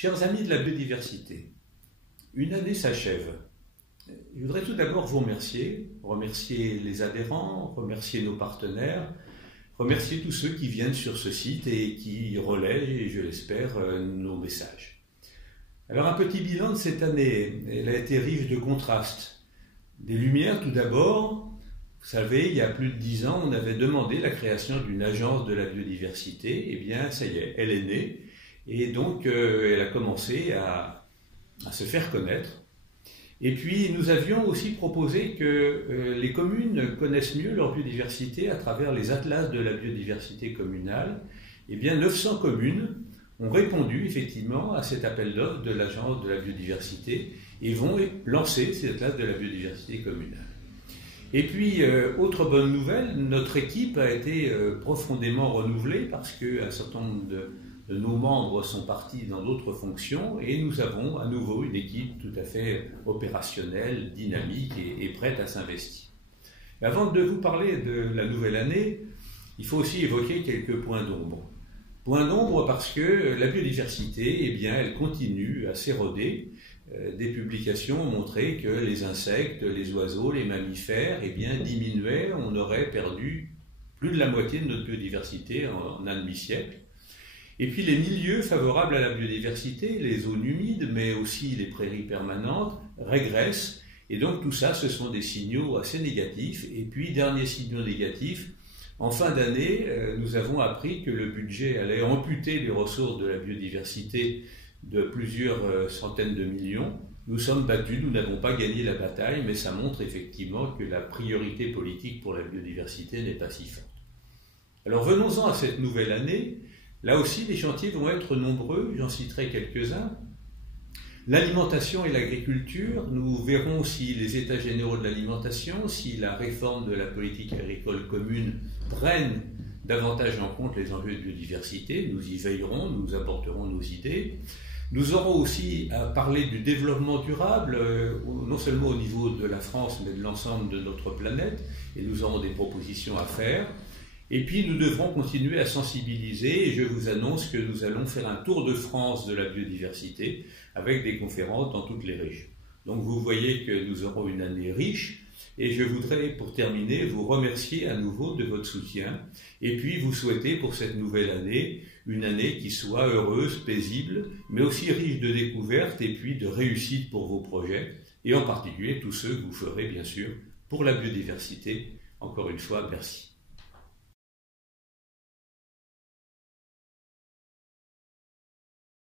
Chers amis de la biodiversité, une année s'achève. Je voudrais tout d'abord vous remercier les adhérents, remercier nos partenaires, remercier tous ceux qui viennent sur ce site et qui relaient, je l'espère, nos messages. Alors un petit bilan de cette année, elle a été riche de contrastes. Des lumières tout d'abord. Vous savez, il y a plus de 10 ans, on avait demandé la création d'une agence de la biodiversité. Eh bien, ça y est, elle est née. Et donc, elle a commencé à se faire connaître. Et puis, nous avions aussi proposé que les communes connaissent mieux leur biodiversité à travers les atlas de la biodiversité communale. Eh bien, 900 communes ont répondu effectivement à cet appel d'offres de l'Agence de la biodiversité et vont lancer ces atlas de la biodiversité communale. Et puis, autre bonne nouvelle, notre équipe a été profondément renouvelée parce qu'un certain nombre de nos membres sont partis dans d'autres fonctions et nous avons à nouveau une équipe tout à fait opérationnelle, dynamique et prête à s'investir. Avant de vous parler de la nouvelle année, il faut aussi évoquer quelques points d'ombre. Points d'ombre parce que la biodiversité, eh bien, elle continue à s'éroder. Des publications ont montré que les insectes, les oiseaux, les mammifères, eh bien, diminuaient. On aurait perdu plus de la moitié de notre biodiversité en un demi-siècle. Et puis les milieux favorables à la biodiversité, les zones humides, mais aussi les prairies permanentes, régressent. Et donc tout ça, ce sont des signaux assez négatifs. Et puis, dernier signal négatif, en fin d'année, nous avons appris que le budget allait amputer les ressources de la biodiversité de plusieurs centaines de millions. Nous sommes battus, nous n'avons pas gagné la bataille, mais ça montre effectivement que la priorité politique pour la biodiversité n'est pas si forte. Alors venons-en à cette nouvelle année. Là aussi, les chantiers vont être nombreux, j'en citerai quelques-uns. L'alimentation et l'agriculture, nous verrons si les États généraux de l'alimentation, si la réforme de la politique agricole commune prennent davantage en compte les enjeux de biodiversité. Nous y veillerons, nous apporterons nos idées. Nous aurons aussi à parler du développement durable, non seulement au niveau de la France, mais de l'ensemble de notre planète, et nous aurons des propositions à faire. Et puis nous devrons continuer à sensibiliser et je vous annonce que nous allons faire un tour de France de la biodiversité avec des conférences dans toutes les régions. Donc vous voyez que nous aurons une année riche et je voudrais pour terminer vous remercier à nouveau de votre soutien et puis vous souhaiter pour cette nouvelle année une année qui soit heureuse, paisible, mais aussi riche de découvertes et puis de réussite pour vos projets et en particulier tous ceux que vous ferez bien sûr pour la biodiversité. Encore une fois, merci.